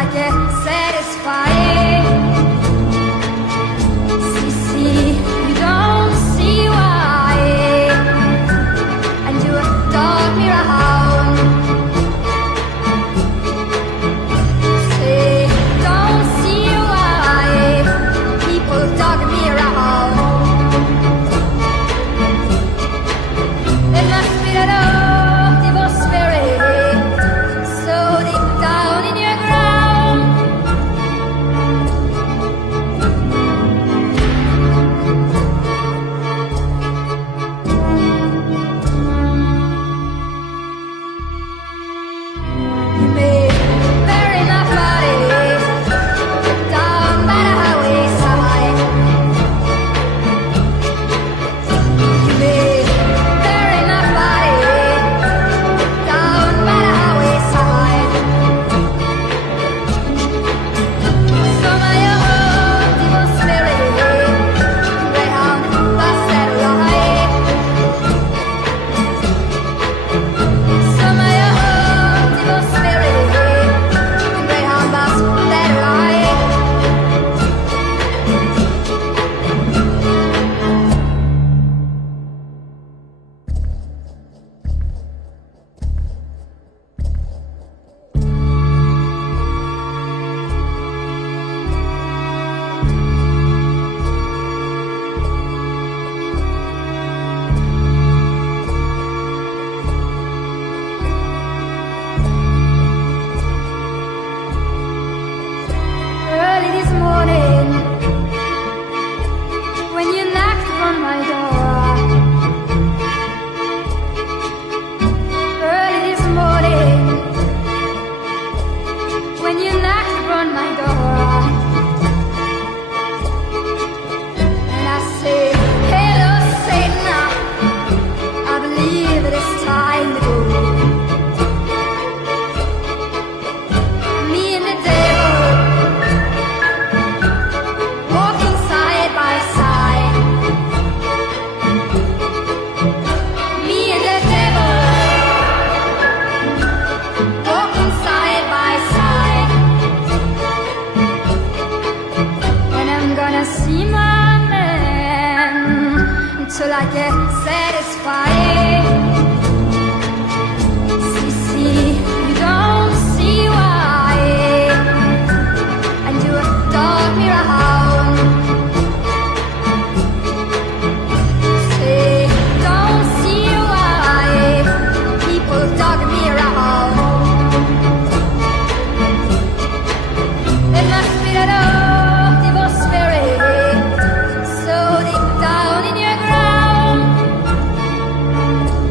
I get satisfied. See, you don't see why, and you dog me around. Say, don't see why people dog me around. It must be that old evil spirit so deep down in your ground. You may bury my body down by the highway side. You may bury my body down by the highway side. Some of your old evil spirit greyhound bus that ride. Some of your old evil spirit greyhound bus that ride. Early this morning, when you knocked on my door. Early this morning, when you knocked on my door. And I say, hello Satan, I believe it is time to go. Me and the devil walking side by side. Me and the devil walking side by side. And I'm gonna see my man until I get satisfied. See, you don't see why, and you dog me around. Say, don't see why people dog me around. It must be that old evil spirit so deep down in your ground.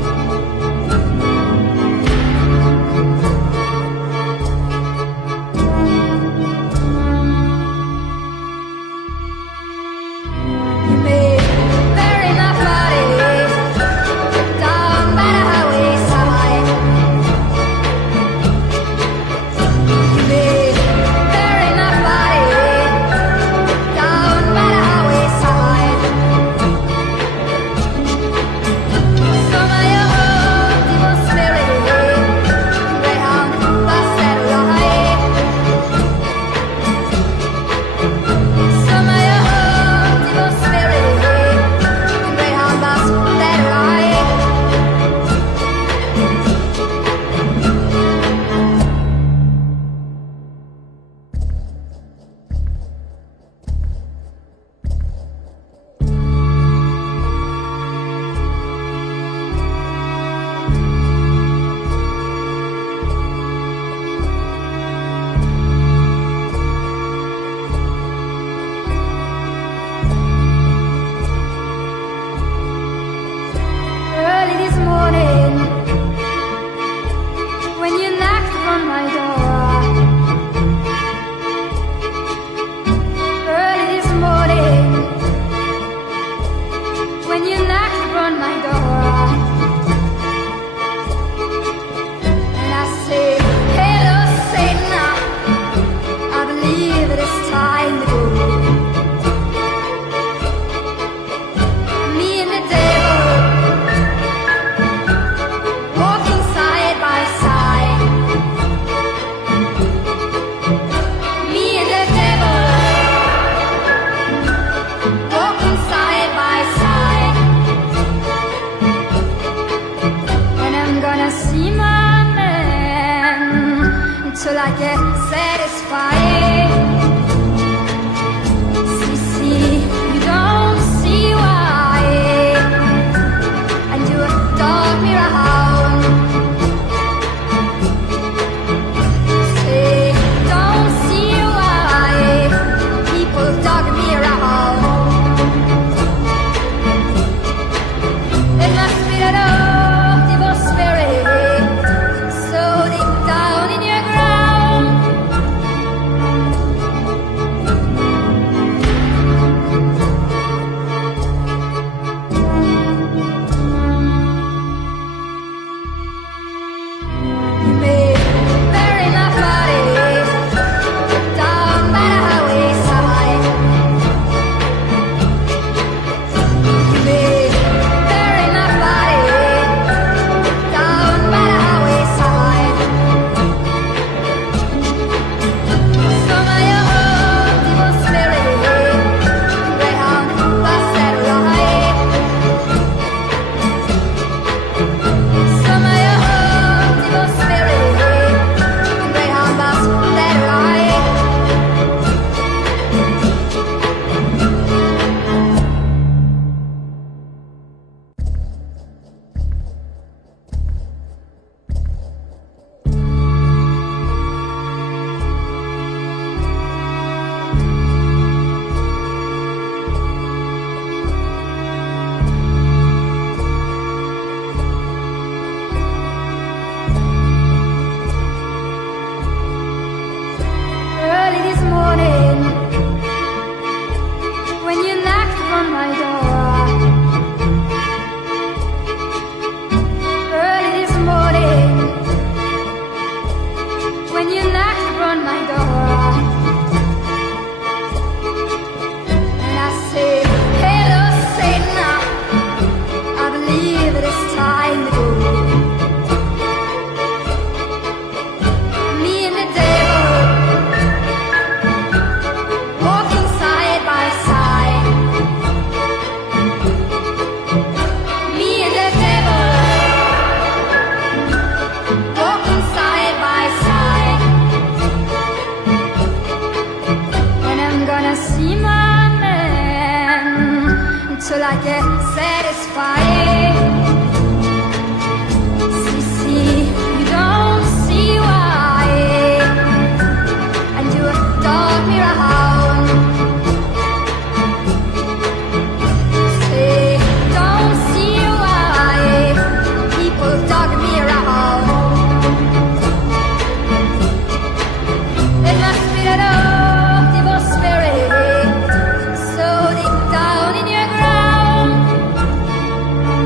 see my man till I get satisfied. See, you don't see why, and you dog me around. Say, don't see why people dog me around. It must be that old evil spirit so deep down in your ground.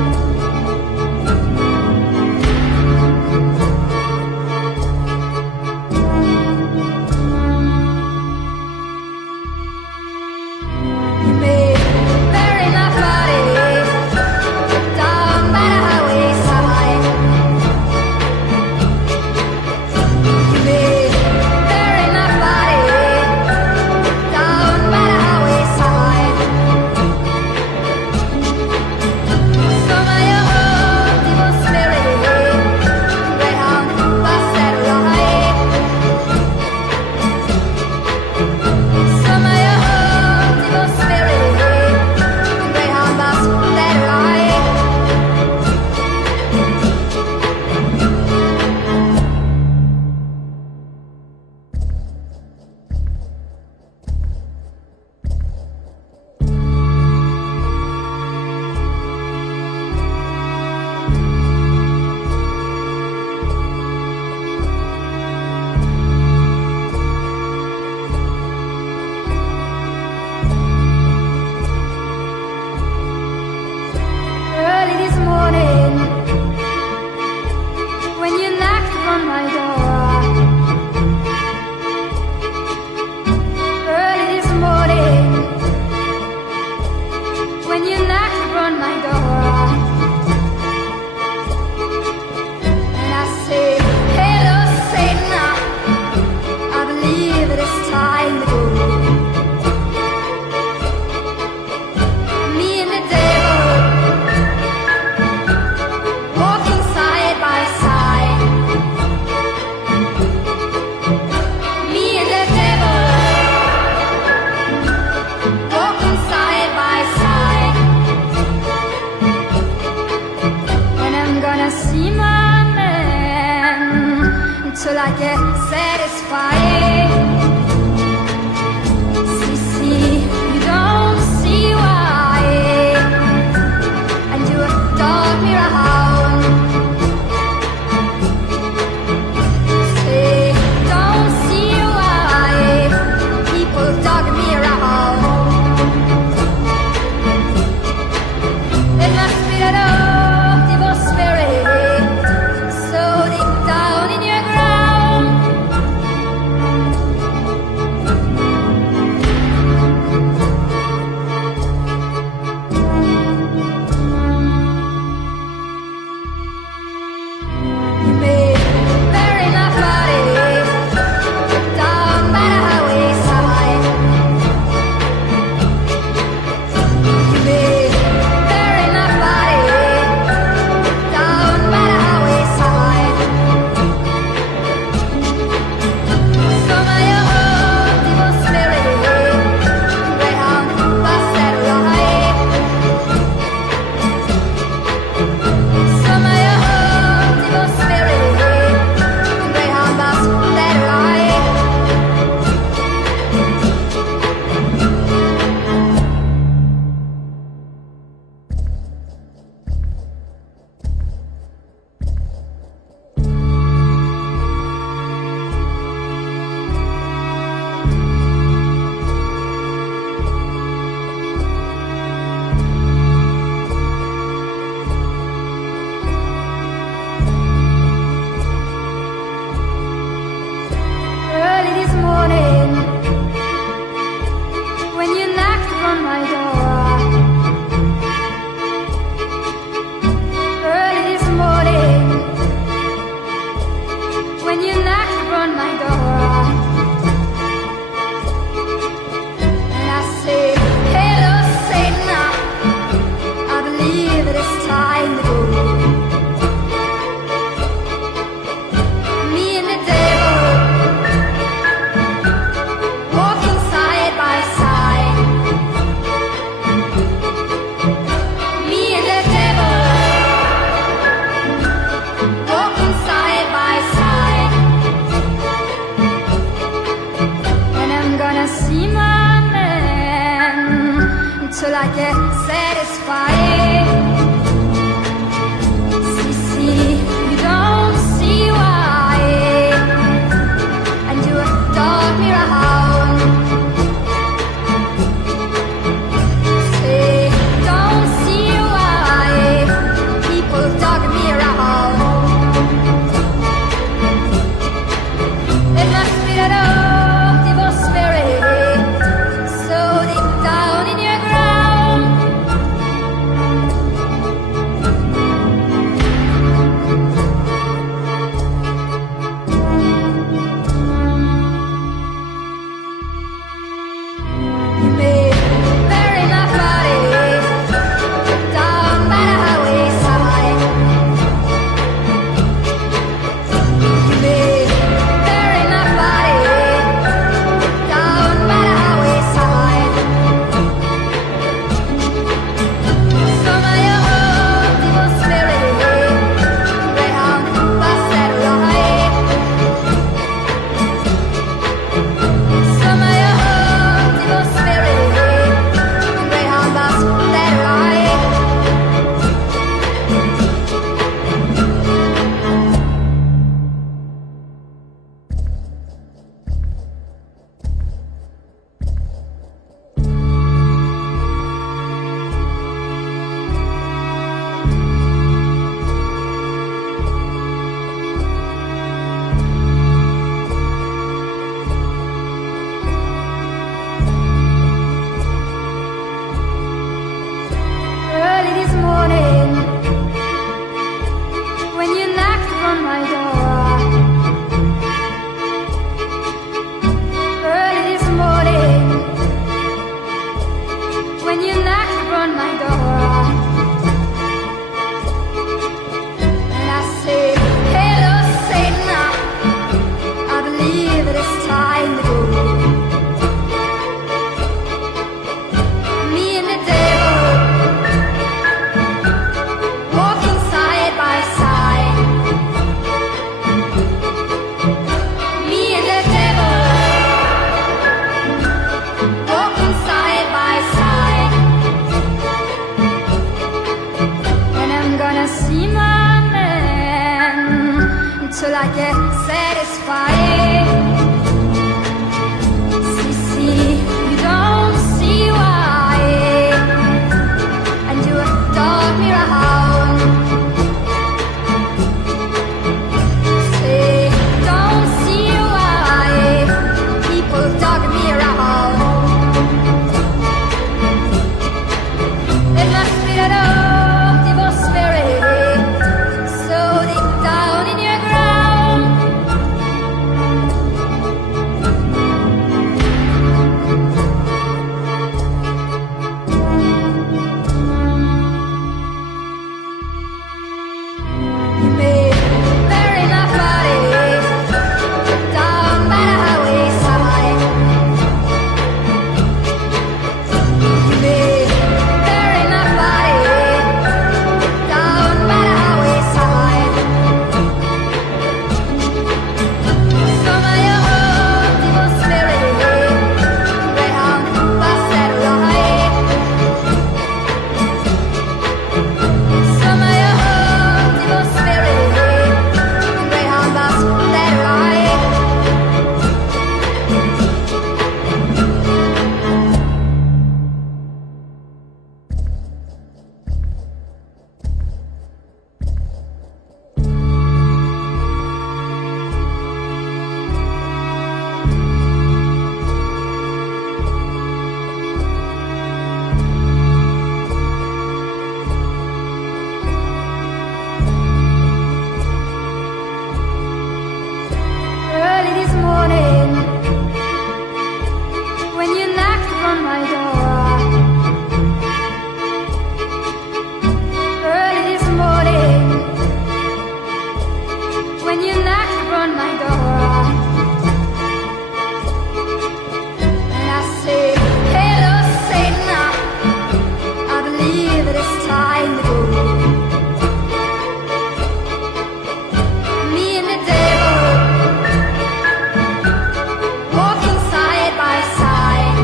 see my man until I get satisfied. See, you don't see why, and you dog me around. Say, don't see why people dog me around. It must be that old evil spirit so deep down in your ground. You may bury my body down by the highway side. You may bury my body down by the highway side. Some of your old evil spirit Greyhound bus that ride. Some of your old evil spirit Greyhound bus that ride. Early this morning, when you knocked on my door. Early this morning, when you knocked on my door. And I say, hello Satan, I believe it is time to go. Me and the devil walking side by side. Me and the devil walking side by side. And I'm gonna see my man until I get satisfied. See, you don't see why, and you dog me around. Say, don't see why people dog me around. It must be that old evil spirit so deep down in your ground. You may bury my body down by the highway side. You may bury my body down by the highway side. Some of your old evil spirit Greyhound bus that ride. Some of your old evil spirit Greyhound bus that ride. Early this morning, when you knocked on my door. Early this morning, when you knocked on my door. And I say, hello Satan, I believe it is time to go. Me and the devil walking side by side.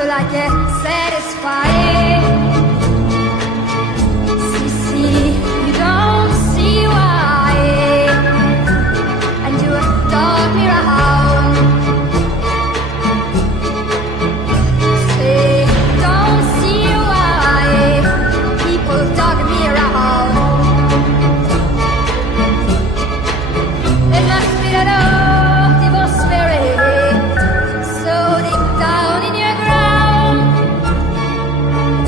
so like it satisfying. See, you don't see why, and you dog me around. Say, don't see why people dog me around. It must be that old evil spirit so deep down in your ground.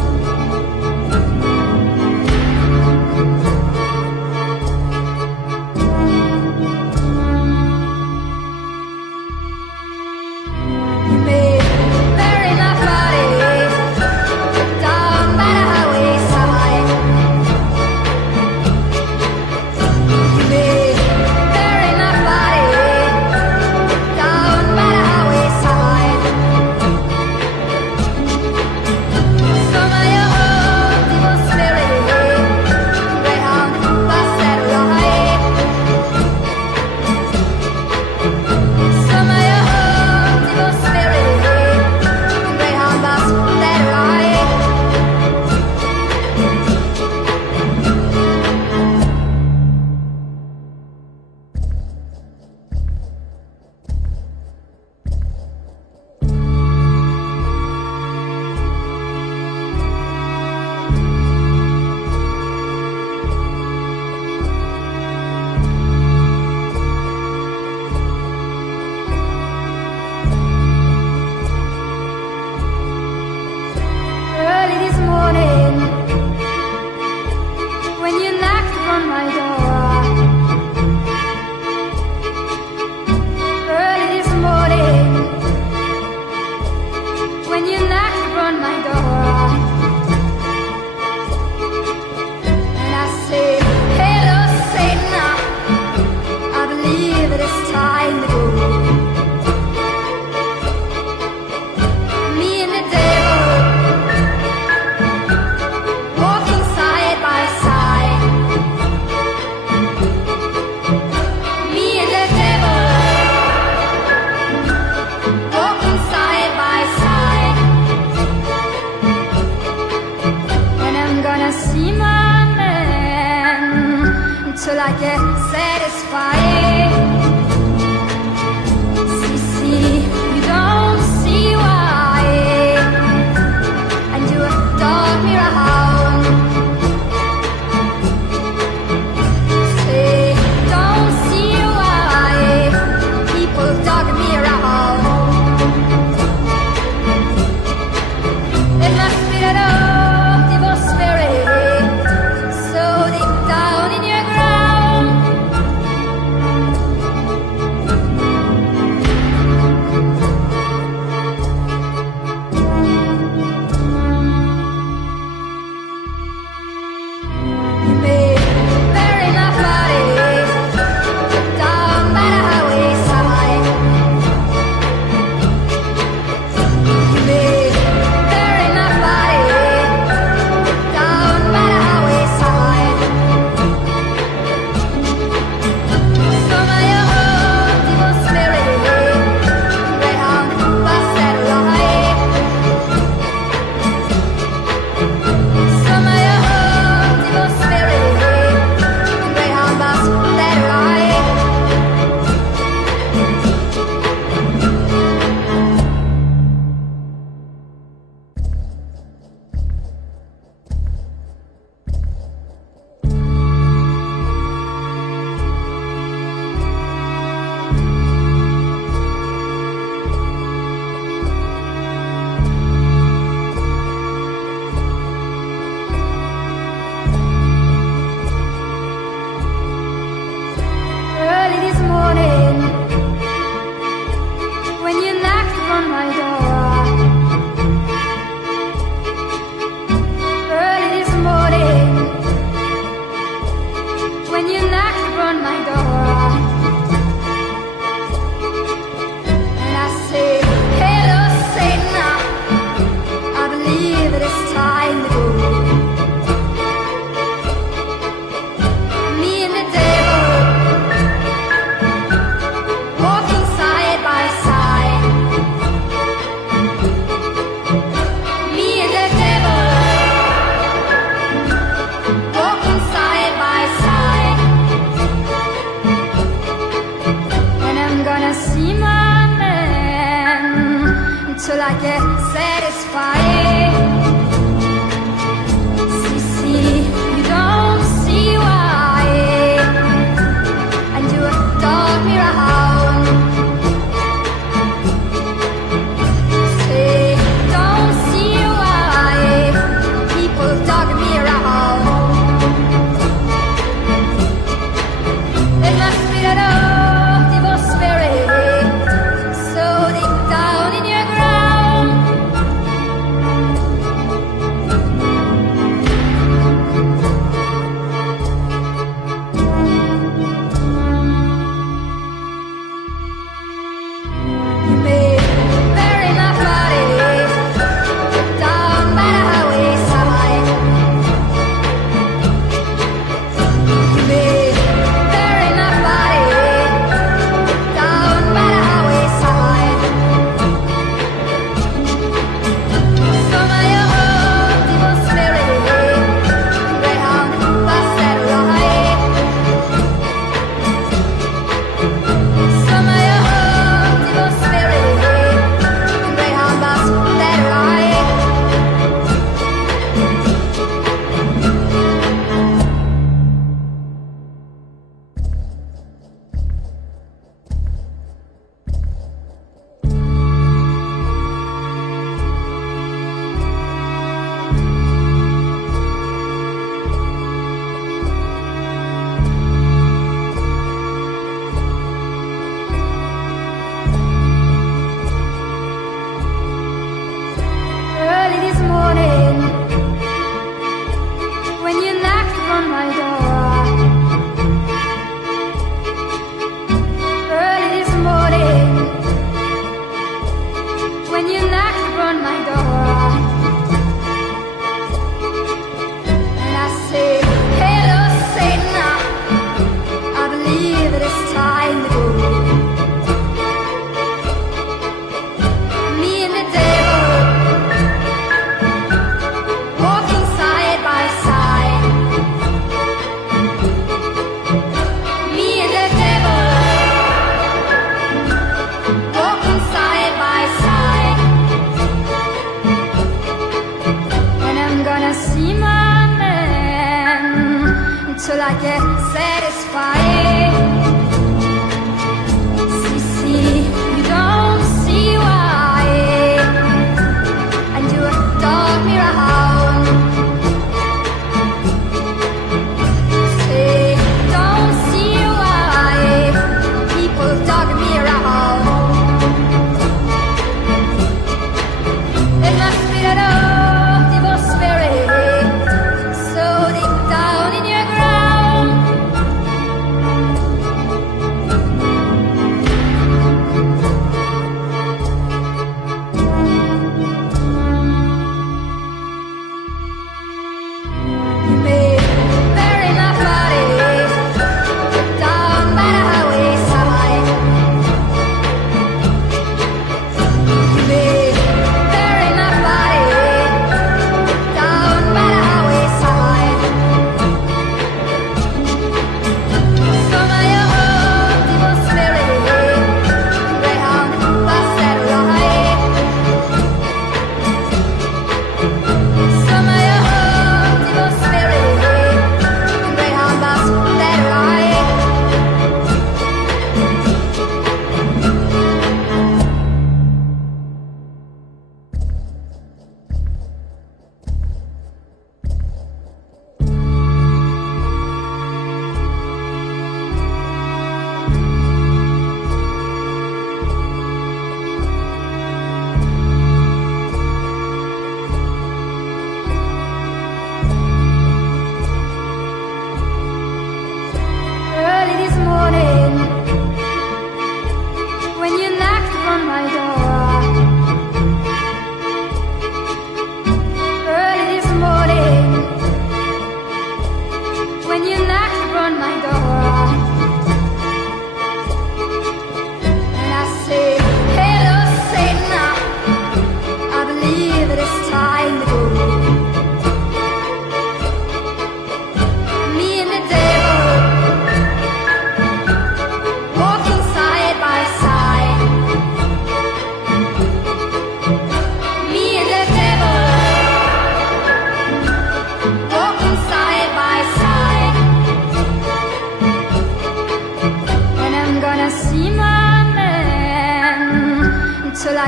can't satisfy it. See, you don't see why, and you dog me around. Say, don't see why people dog me around. It must be that old evil spirit so deep down in your ground. You may bury my body down by the highway side. You may bury my body down by the highway side. Some of your old evil spirit Greyhound bus that ride. Some of your old evil spirit Greyhound bus that ride. Early this morning, when you knocked on my door. Early this morning, when you knocked on my door. And I say, hello Satan, I believe it is time to go. Me and the devil walking side by side. Me and the devil walking side by side. And I'm gonna see my man until I get satisfied. See, you don't see why, and you dog me around. Say, don't see why people dog me around. It must be that old evil spirit so deep down in your ground. You may bury my body down by the highway side. You may bury my body down by the highway side. Some of your old evil spirit Greyhound bus that ride. Some of your old evil spirit Greyhound bus that ride. Early this morning, when you knocked on my door. Early this morning, when you knocked on my door. And I say, hello Satan, I believe it is time to go. Me and the devil walking side by side.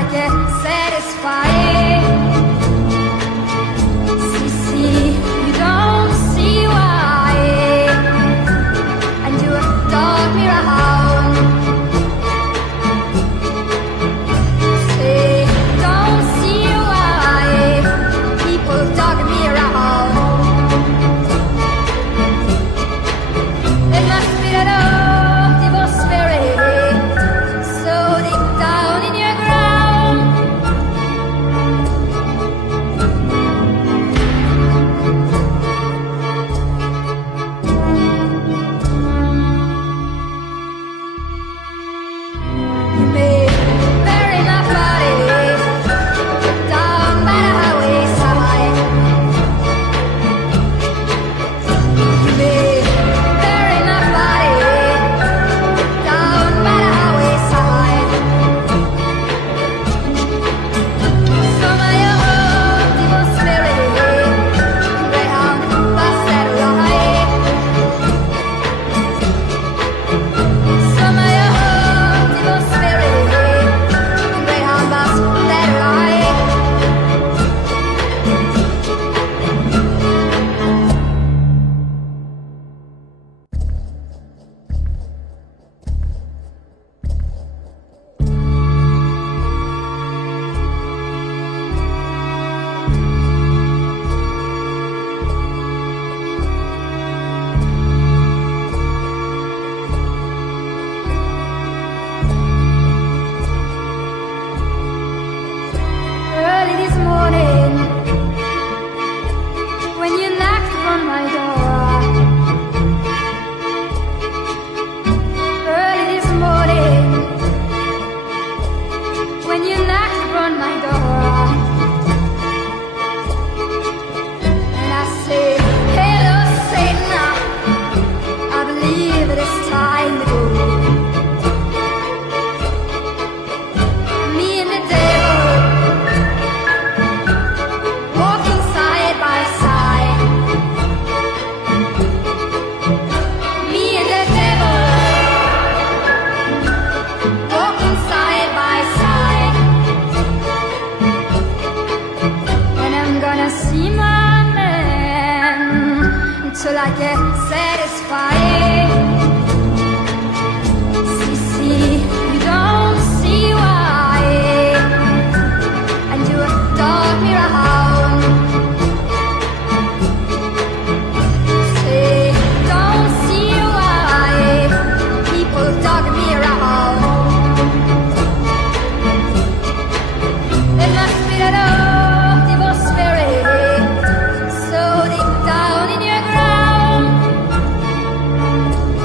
like it satisfying. See, you don't see why, and you dog me around. Say, don't see why people dog me around. It must be that old evil spirit so deep down in your ground. You may bury my body down by the highway side. You may bury my body down by the highway side. Some of your old evil spirit Greyhound bus that ride. Some of your old evil spirit Greyhound bus that ride. Early this morning, when you knocked on my door. Early this morning, when you knocked on my door. And I say, hello Satan, I believe it is time to go. Me and the devil walking side by side. Me and the devil walking side by side. And I'm gonna see my man until I get satisfied. See, you don't see why, and you dog me around. Say, don't see why people dog me around. It must be that old evil spirit so deep down in your ground.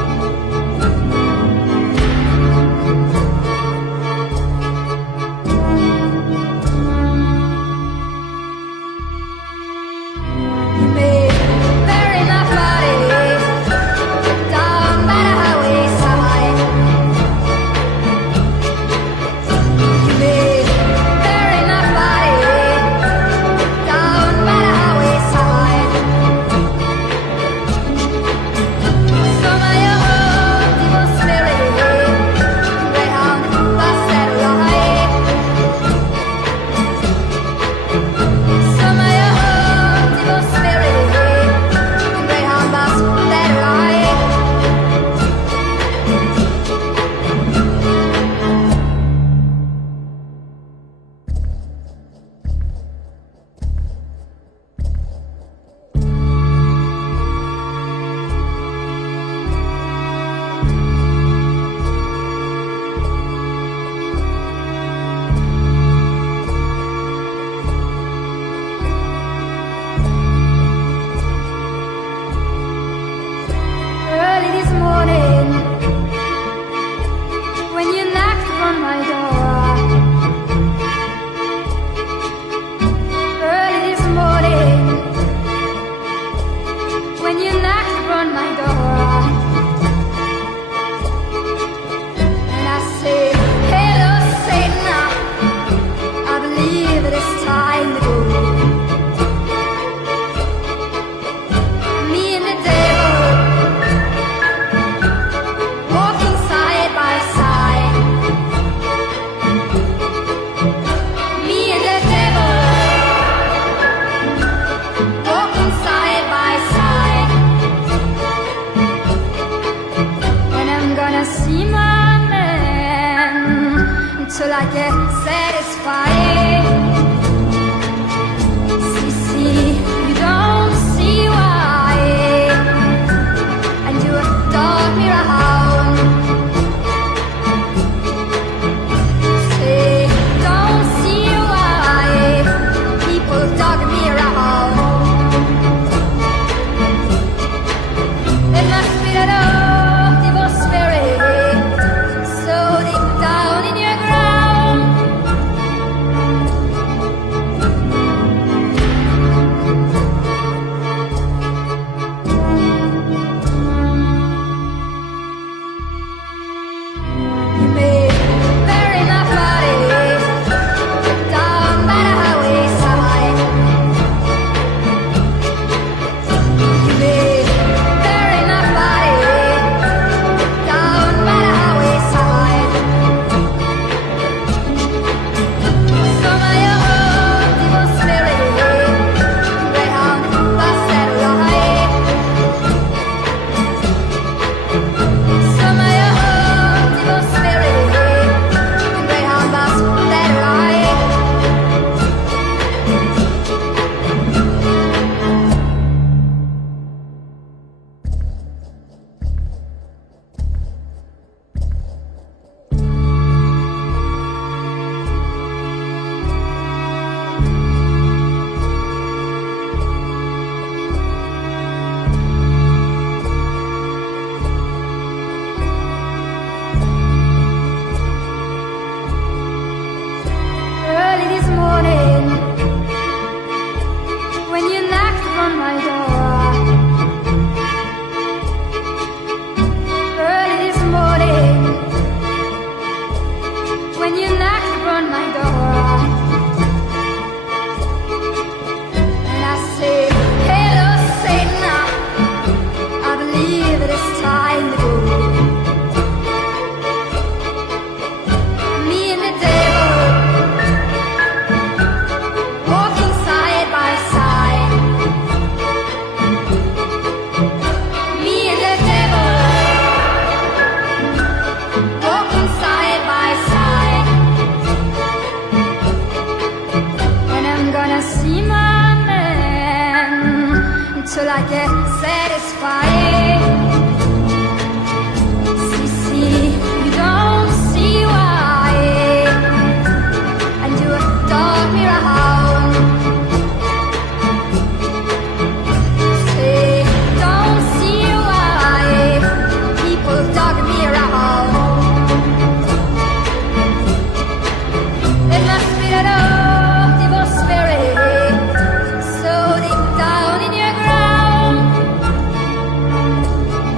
gonna see my man until I get satisfied. See, you don't see why, and you dog me around. Say, don't see why people dog me around. It must be that old evil spirit so deep down in your ground.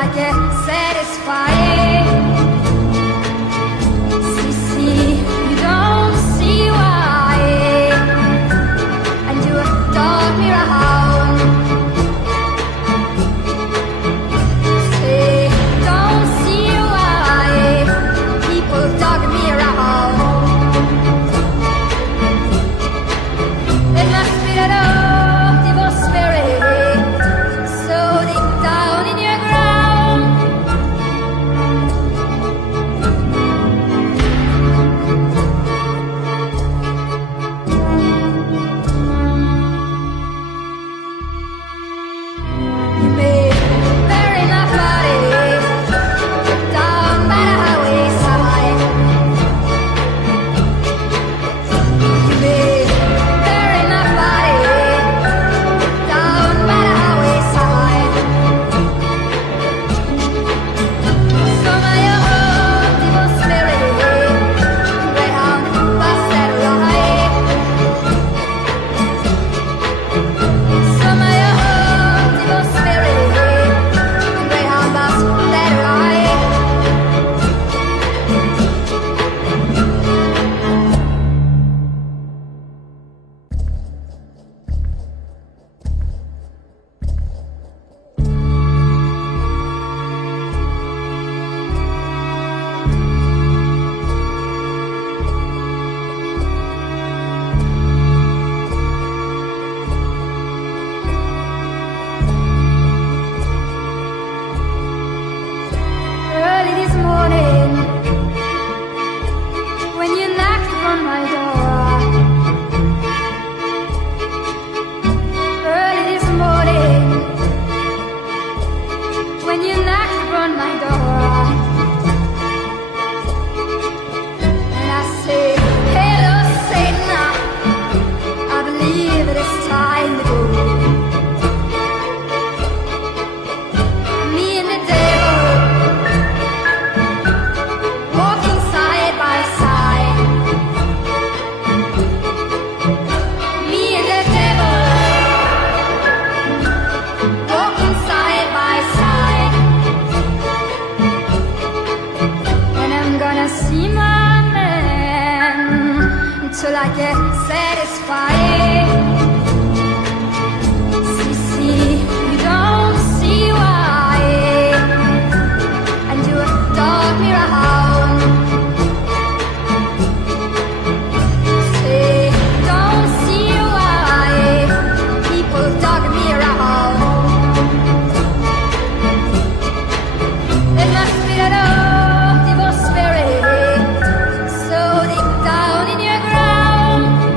I get satisfied. See, you don't see why, and you dog me around. Say, don't see why people dog me around. It must be that old evil spirit so deep down in your ground. You may bury my body down by the highway side. You may bury my body down by the highway side. Some of your old evil spirit Greyhound bus that ride. Some of your old evil spirit Greyhound bus that ride. Early this morning, when you knocked on my door. Early this morning, when you knocked on my door. And I say, hello Satan, I believe it is time to go. Me and the devil walking side by side. Me and the devil walking side by side. And I'm gonna see my man until I get satisfied. See, you don't see why, and you dog me around. Say, don't see why people dog me around. It must be that old evil spirit so deep down in your ground.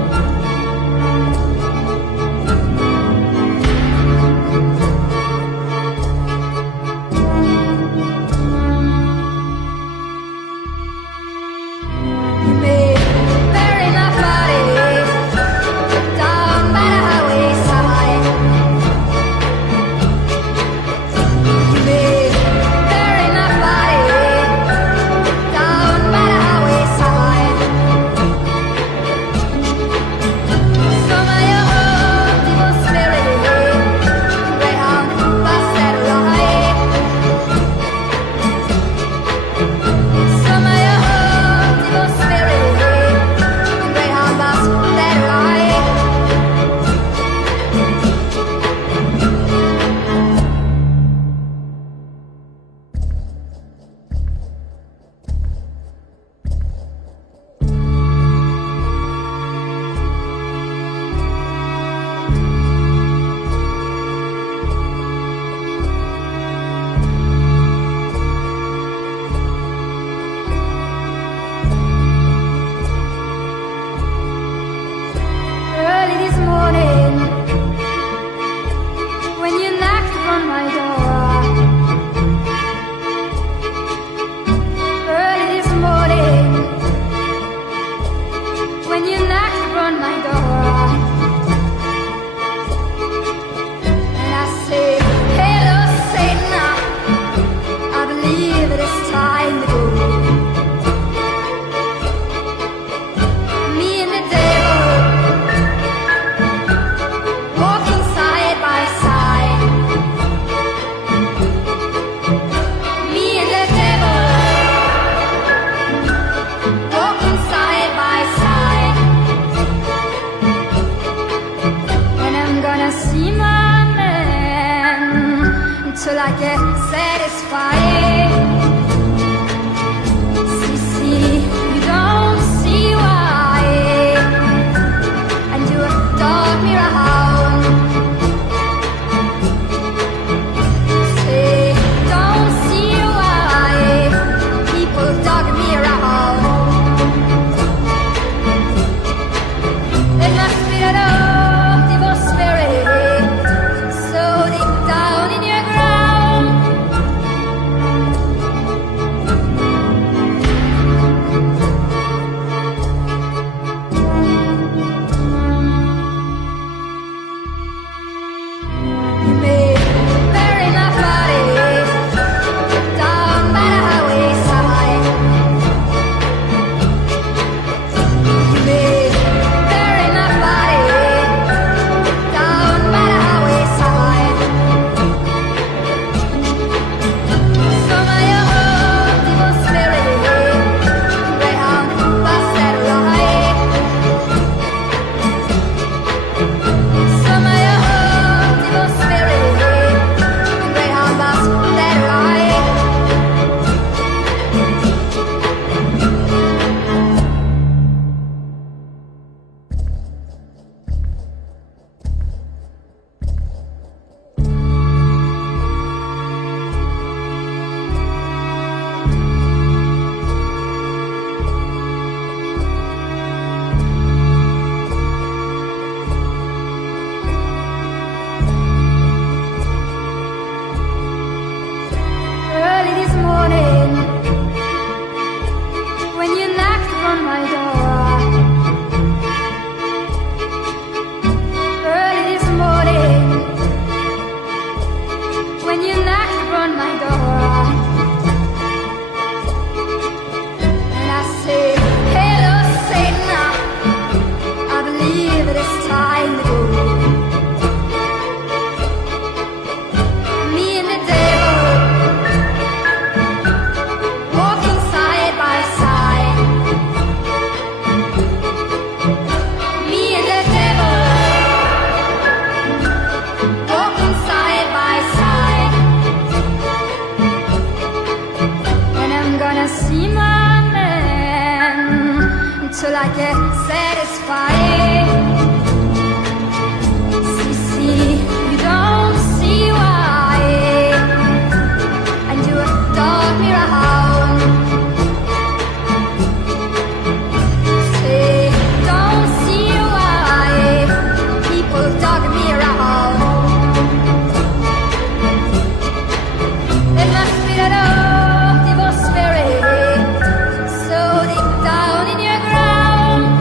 until I get satisfied. See, you don't see why, and you dog me around. Say, don't see why people dog me around. It must be that old evil spirit so deep down in your ground. You may bury my body down by the highway side. You may bury my body down by the highway side. Some of your old evil spirit Greyhound bus that ride. Some of your old evil spirit Greyhound bus that ride. Early this morning, when you knocked on my door. Early this morning, when you knocked on my door. And I say, hello Satan, I believe it is time to go. Me and the devil walking side by side. Me and the devil walking side by side. And I'm gonna see my man until I get satisfied. See, you don't see why, and you dog me around. Say, don't see why people dog me around. It must be that old evil spirit so deep down in your ground.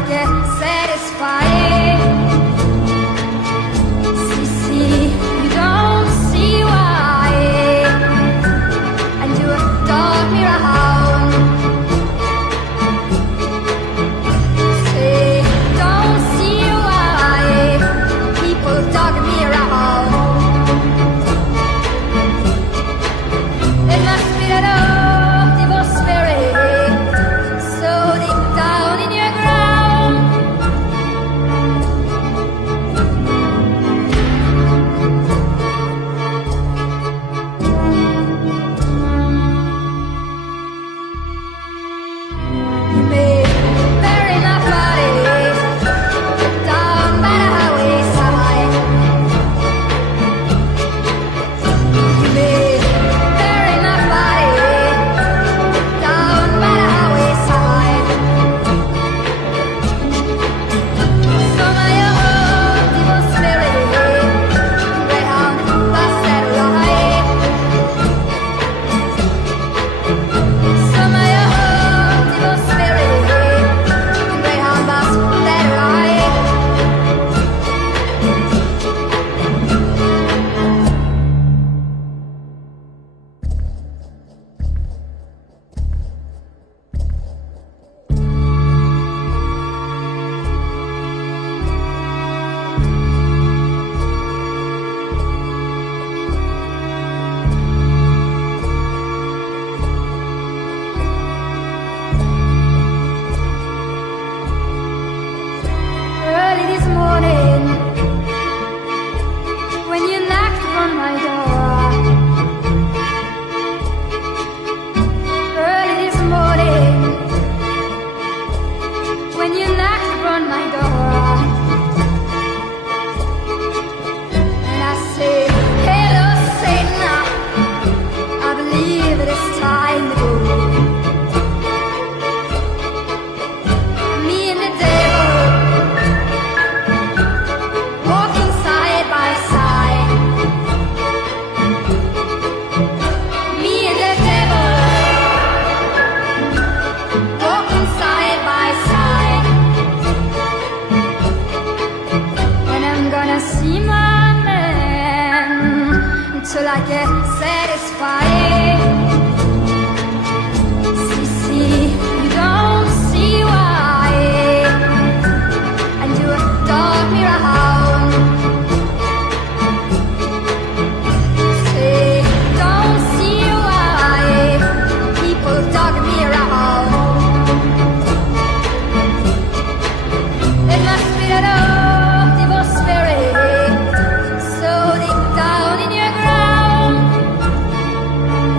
like a satisfying. See, you don't see why, and you dog me around. Say, don't see why people dog me around. It must be that old evil spirit so deep down in your ground. You may bury my body down by the highway side. You may bury my body down by the highway side. Some of your old evil spirit Greyhound bus that ride. Some of your old evil spirit Greyhound bus that ride. Early this morning, when you knocked on my door. Early this morning, when you knocked on my door. And I say, hello Satan, I believe it is time to go. Me and the devil walking side by side. Me and the devil walking side by side. And I'm gonna see my man until I get satisfied. See, you don't see why, and you dog me around. Say, don't see why people dog me around. It must be that old evil spirit so deep down in your ground.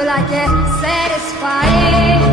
so like it satisfying.